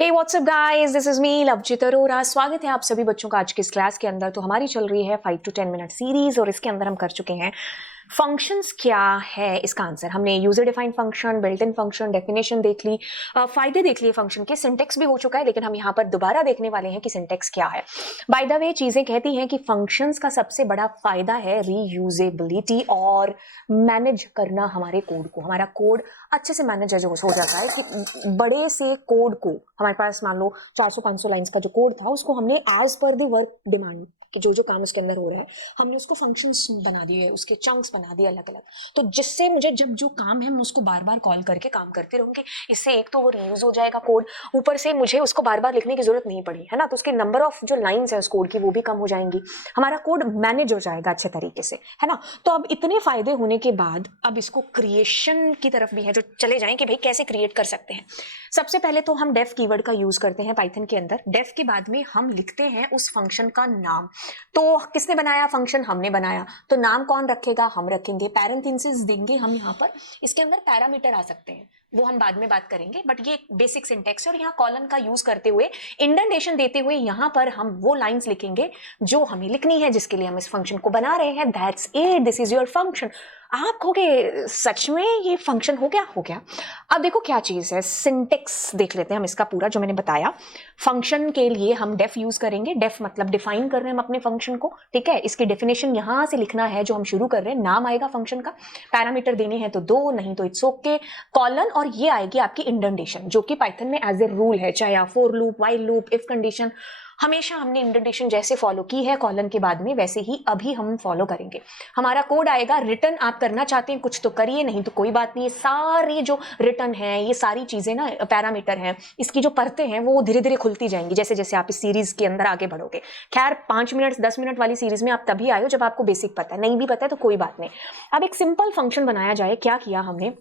Hey what's up guys, this is me Lovejeet Arora. स्वागत है आप सभी बच्चों का आज की इस क्लास के अंदर। तो हमारी चल रही है 5 to 10 मिनट सीरीज और इसके अंदर हम कर चुके हैं फंक्शंस क्या है इसका आंसर। हमने user defined function, built in function, definition देख ली, फायदे देख लिए फंक्शन के, सिंटेक्स भी हो चुका है, लेकिन हम यहाँ पर दोबारा देखने वाले हैं कि सिंटेक्स क्या है। बाय द वे, चीजें कहती हैं कि फंक्शंस का सबसे बड़ा फायदा है रीयूजेबिलिटी और मैनेज करना हमारे कोड को। हमारा कोड अच्छे से मैनेज हो जाता है कि बड़े से कोड को, हमारे पास मान लो 400-500 लाइंस का जो कोड था, उसको हमने as per the work demand कि जो जो काम उसके अंदर हो रहा है हमने उसको फंक्शंस बना दिए, उसके चंक्स बना दिए अलग अलग। तो जिससे मुझे जब जो काम है मैं उसको बार बार कॉल करके काम करती रहूंगी। इससे एक तो वो रीयूज हो जाएगा कोड, ऊपर से मुझे उसको बार बार लिखने की जरूरत नहीं पड़ी, है ना। तो उसके नंबर ऑफ जो लाइंस है उस कोड की वो भी कम हो जाएंगी, हमारा कोड मैनेज हो जाएगा अच्छे तरीके से, है ना। तो अब इतने फायदे होने के बाद अब इसको क्रिएशन की तरफ भी है जो चले जाएं कि भाई कैसे क्रिएट कर सकते हैं। सबसे पहले तो हम डेफ कीवर्ड का यूज करते हैं पाइथन के अंदर। डेफ के बाद में हम लिखते हैं उस फंक्शन का नाम। तो किसने बनाया फंक्शन? हमने बनाया। तो नाम कौन रखेगा? हम रखेंगे। पैरेंथेसिस देंगे हम यहाँ पर। इसके अंदर पैरामीटर आ सकते हैं, वो हम बाद में बात करेंगे, बट ये बेसिक सिंटेक्स है। और यहाँ कॉलन का यूज करते हुए, इंडेंटेशन देते हुए यहाँ पर हम वो लाइंस लिखेंगे जो हमें लिखनी है, जिसके लिए हम इस फंक्शन को बना रहे हैं। That's it, this is your function. आप कहोगे सच में ये फंक्शन हो गया? हो गया। अब देखो क्या चीज है, सिंटेक्स देख लेते हैं हम इसका पूरा जो मैंने बताया। फंक्शन के लिए हम डेफ यूज करेंगे। डेफ मतलब डिफाइन कर रहे हैं हम अपने फंक्शन को, ठीक है। इसकी डेफिनेशन यहां से लिखना है जो हम शुरू कर रहे हैं। नाम आएगा फंक्शन का, पैरामीटर देने हैं तो 2, नहीं तो इट्स ओके, कॉलन, और ये आएगी आपकी इंडेंटेशन, जो कि पाइथन में एज ए रूल है। चाहे आप for loop, while loop, if condition, हमेशा हमने इंडेंटेशन जैसे फॉलो की है कॉलन के बाद में, वैसे ही अभी हम फॉलो करेंगे। हमारा कोड आएगा। रिटर्न आप करना चाहते हैं कुछ तो करिए, नहीं तो कोई बात नहीं। ये सारी जो रिटर्न है, ये सारी चीजें ना पैरामीटर हैं, इसकी जो परतें हैं वो धीरे धीरे खुलती जाएंगी जैसे जैसे आप इस सीरीज के अंदर आगे बढ़ोगे। खैर 5 मिनट 10 मिनट वाली सीरीज में आप तभी आए हो जब आपको बेसिक पता है, नहीं भी पता है तो कोई बात नहीं। अब एक सिंपल फंक्शन बनाया जाए। क्या किया हमने?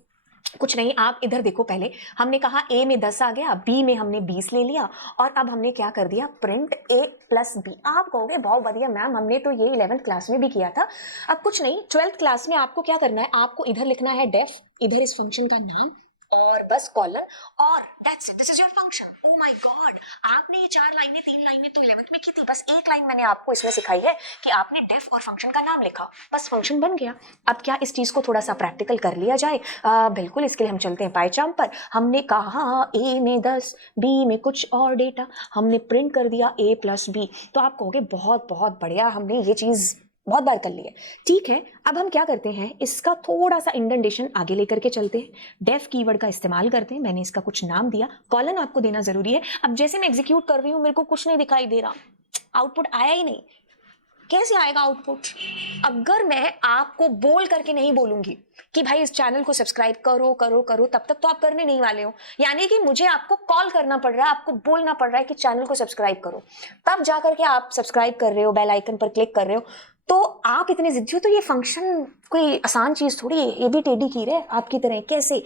कुछ नहीं, आप इधर देखो। पहले हमने कहा a में 10 आ गया, b में हमने 20 ले लिया, और अब हमने क्या कर दिया? Print a plus b। आप कहोगे बहुत बढ़िया मैम, हमने तो ये 11th क्लास में भी किया था। अब कुछ नहीं, 12th क्लास में आपको क्या करना है? आपको इधर लिखना है डेफ, इधर इस फंक्शन का नाम, और बस कॉलन, और that's it, this is your function. Oh my God, आपने ये 4 लाइनें 3 लाइनें तो 11th में की थी। बस एक लाइन मैंने आपको इसमें सिखाई है कि आपने डेफ और फंक्शन का नाम लिखा, बस फंक्शन बन गया। अब क्या इस चीज को थोड़ा सा प्रैक्टिकल कर लिया जाए? बिल्कुल, इसके लिए हम चलते हैं पाइचार्म पर। हमने कहा a में 10, b में कुछ और डेटा, हमने प्रिंट कर दिया a प्लस b। तो आप कहोगे बहुत बहुत बढ़िया, हमने ये चीज बहुत बार कर ली है। ठीक है, अब हम क्या करते हैं? इसका थोड़ा सा इंडेंटेशन आगे लेकर के चलते हैं। डेफ कीवर्ड का इस्तेमाल करते हैं। मैंने इसका कुछ नाम दिया, कॉलन आपको देना जरूरी है। अब जैसे मैं एग्जीक्यूट कर रही हूं, मेरे को कुछ नहीं दिखाई दे रहा, आउटपुट आया ही नहीं। कैसे आएगा आउटपुट? अगर मैं आपको बोल करके नहीं बोलूंगी कि भाई इस चैनल को सब्सक्राइब करो करो करो, तब तक तो आप करने नहीं वाले हो। यानी कि मुझे आपको कॉल करना पड़ रहा है, आपको बोलना पड़ रहा है कि चैनल को सब्सक्राइब करो, तब जाकर के आप सब्सक्राइब कर रहे हो, बेल आइकन पर क्लिक कर रहे हो। तो आप इतने जिद्दी हो, तो ये फंक्शन कोई आसान चीज थोड़ी है। ये भी टेढ़ी कीर है आपकी तरह। कैसे?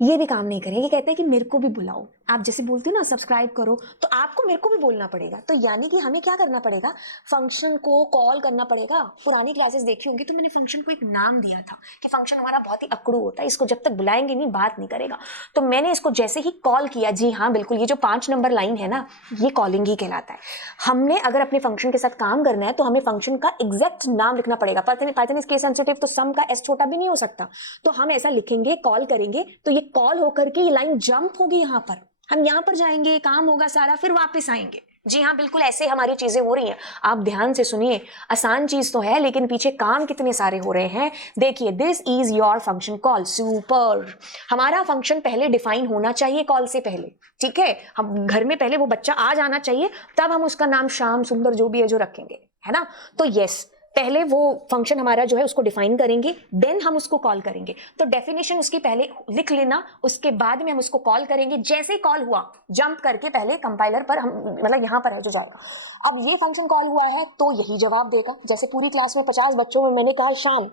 ये भी काम नहीं करेंगे। कहते हैं कि मेरे को भी बुलाओ। आप जैसे बोलती हो ना सब्सक्राइब करो, तो आपको मेरे को भी बोलना पड़ेगा। तो यानी कि हमें क्या करना पड़ेगा? फंक्शन को कॉल करना पड़ेगा। पुरानी क्लासेस देखी होंगी तो मैंने फंक्शन को एक नाम दिया था कि फंक्शन हमारा बहुत ही अकड़ू होता है, इसको जब तक बुलाएंगे नहीं बात नहीं करेगा। तो मैंने इसको जैसे ही कॉल किया, जी हाँ बिल्कुल, ये जो 5 नंबर लाइन है ना, ये कॉलिंग ही कहलाता है। हमने अगर अपने फंक्शन के साथ काम करना है तो हमें फंक्शन का एग्जैक्ट नाम लिखना पड़ेगा। पाइथन इज केस सेंसिटिव, तो सम का एस छोटा भी नहीं हो सकता। तो हम ऐसा लिखेंगे, कॉल करेंगे, तो ये कॉल होकर के ये लाइन जंप होगी। यहाँ पर हम यहाँ पर जाएंगे, काम होगा सारा, फिर वापस आएंगे। जी हाँ बिल्कुल, ऐसे हमारी चीजें हो रही हैं। आप ध्यान से सुनिए, आसान चीज तो है लेकिन पीछे काम कितने सारे हो रहे हैं। देखिए, this is your function call. Super. हमारा फंक्शन पहले डिफाइन होना चाहिए कॉल से पहले, ठीक है। हम घर में पहले वो बच्चा आ जाना चाहिए, तब हम उसका नाम श्याम सुंदर जो भी है जो रखेंगे, है ना। तो यस, पहले वो फंक्शन हमारा जो है उसको डिफाइन करेंगे, देन हम उसको कॉल करेंगे। तो डेफिनेशन उसकी पहले लिख लेना, उसके बाद में हम उसको कॉल करेंगे। जैसे ही कॉल हुआ, जंप करके पहले कंपाइलर पर हम, मतलब यहाँ पर है जो जाएगा। अब ये फंक्शन कॉल हुआ है तो यही जवाब देगा। जैसे पूरी क्लास में 50 बच्चों में मैंने कहा शाम,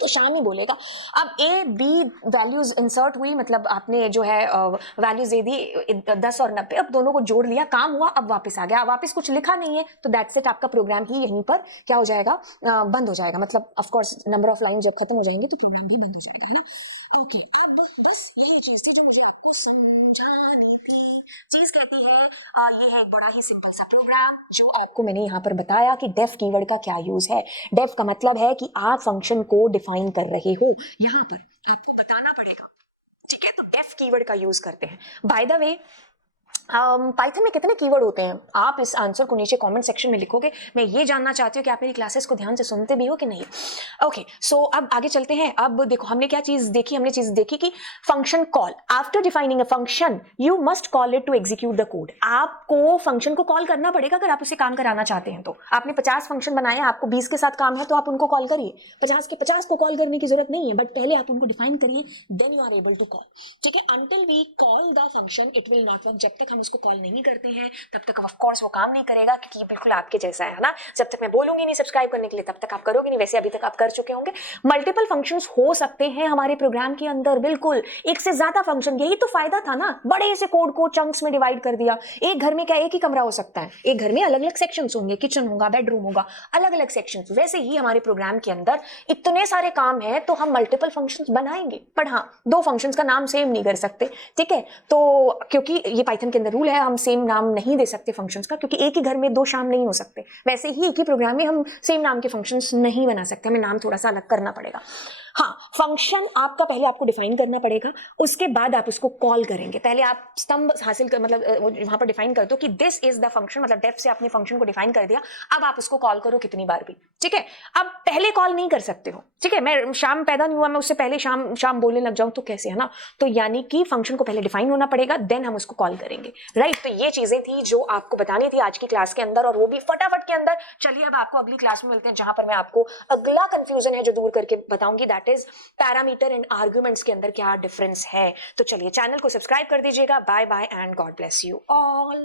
तो शाम ही बोलेगा। अब ए बी वैल्यूज इंसर्ट हुई, मतलब आपने जो है वैल्यूज दे दी 10 और 90, अब दोनों को जोड़ लिया, काम हुआ, अब वापस आ गया। अब वापस कुछ लिखा नहीं है तो दैट्स इट, आपका प्रोग्राम ही यहीं पर क्या हो जाएगा? बंद हो जाएगा। मतलब of course number of line जब खत्म हो जाएंगे तो प्रोग्राम भी बंद हो जाएगा, है ना। ओके, अब बस यही चीज थी जो मुझे आपको समझानी थी। चीज कहती है ये है एक बड़ा ही सिंपल सा प्रोग्राम जो आपको मैंने यहाँ पर बताया कि डेफ कीवर्ड का क्या यूज है। डेफ का मतलब है कि आप फंक्शन को डिफाइन कर रहे हो, यहाँ पर आपको बताना पड़ेगा, ठीक है। तो डेफ कीवर्ड का यूज करते हैं। बाय द वे पाइथन में कितने कीवर्ड होते हैं, आप इस आंसर को नीचे कमेंट सेक्शन में लिखोगे। मैं ये जानना चाहती हूँ कि आप मेरी क्लासेस को ध्यान से सुनते भी हो कि नहीं। ओके, सो अब आगे चलते हैं। अब देखो हमने क्या चीज देखी, हमने चीज देखी कि function call, after defining a function you must call it to execute the code. आपको फंक्शन को कॉल करना पड़ेगा अगर आप उसे काम कराना चाहते हैं तो। आपने 50 फंक्शन बनाए, आपको 20 के साथ काम है तो आप उनको कॉल करिए। 50 के 50 को कॉल करने की जरूरत नहीं है, बट पहले आप उनको डिफाइन करिए, then you are able to call, ठीक है। Until we call the function it will not work. जब तक हम उसको कॉल नहीं करते हैं तब तक ऑफ कोर्स वो काम नहीं करेगा, क्योंकि ये बिल्कुल आपके जैसा है ना। जब तक मैं बोलूंगी नहीं सब्सक्राइब करने के लिए तब तक आप करोगे नहीं, वैसे अभी तक आप कर चुके होंगे। मल्टीपल फंक्शंस हो सकते हैं हमारे प्रोग्राम के अंदर, बिल्कुल एक से ज्यादा फंक्शन। यही तो फायदा था ना, बड़े से कोड को चंक्स में डिवाइड कर दिया। एक घर में क्या एक ही कमरा हो सकता है, एक घर में अलग अलग सेक्शंस होंगे, किचन होगा, बेडरूम होगा, अलग अलग सेक्शंस। वैसे ही हमारे प्रोग्राम के अंदर इतने सारे काम हैं तो हम मल्टीपल फंक्शंस बनाएंगे, पर हाँ दो फंक्शंस का नाम सेम नहीं कर सकते, ठीक है। तो क्योंकि ये पाइथन के अंदर रूल है, हम सेम नाम नहीं दे सकते फंक्शंस का, क्योंकि एक ही घर में दो शाम नहीं हो सकते। वैसे ही एक ही प्रोग्राम में हम सेम नाम के फंक्शंस नहीं बना सकते, हमें नाम थोड़ा सा अलग करना पड़ेगा। हाँ, फंक्शन आपका पहले आपको डिफाइन करना पड़ेगा, उसके बाद आप उसको कॉल करेंगे। पहले आप स्तंभ हासिल कर, मतलब वहां पर डिफाइन कर दो कि दिस इज द फंक्शन, मतलब डेफ से आपने फंक्शन को डिफाइन कर दिया। अब आप उसको कॉल करो कितनी बार भी, ठीक है। अब पहले कॉल नहीं कर सकते हो, ठीक है। मैं शाम पैदा नहीं हुआ, मैं उससे पहले शाम शाम बोलने लग जाऊं तो कैसे, है ना। तो यानी कि फंक्शन को पहले डिफाइन होना पड़ेगा, देन हम उसको कॉल करेंगे, राइट। तो ये चीजें थी जो आपको बतानी थी आज की क्लास के अंदर, और वो भी फटाफट के अंदर। चलिए अब आपको अगली क्लास में मिलते हैं, जहां पर मैं आपको अगला कंफ्यूजन है जो दूर करके बताऊंगी, that is parameter and arguments के अंदर क्या डिफरेंस है। तो चलिए चैनल को सब्सक्राइब कर दीजिएगा। Bye bye and God bless you all.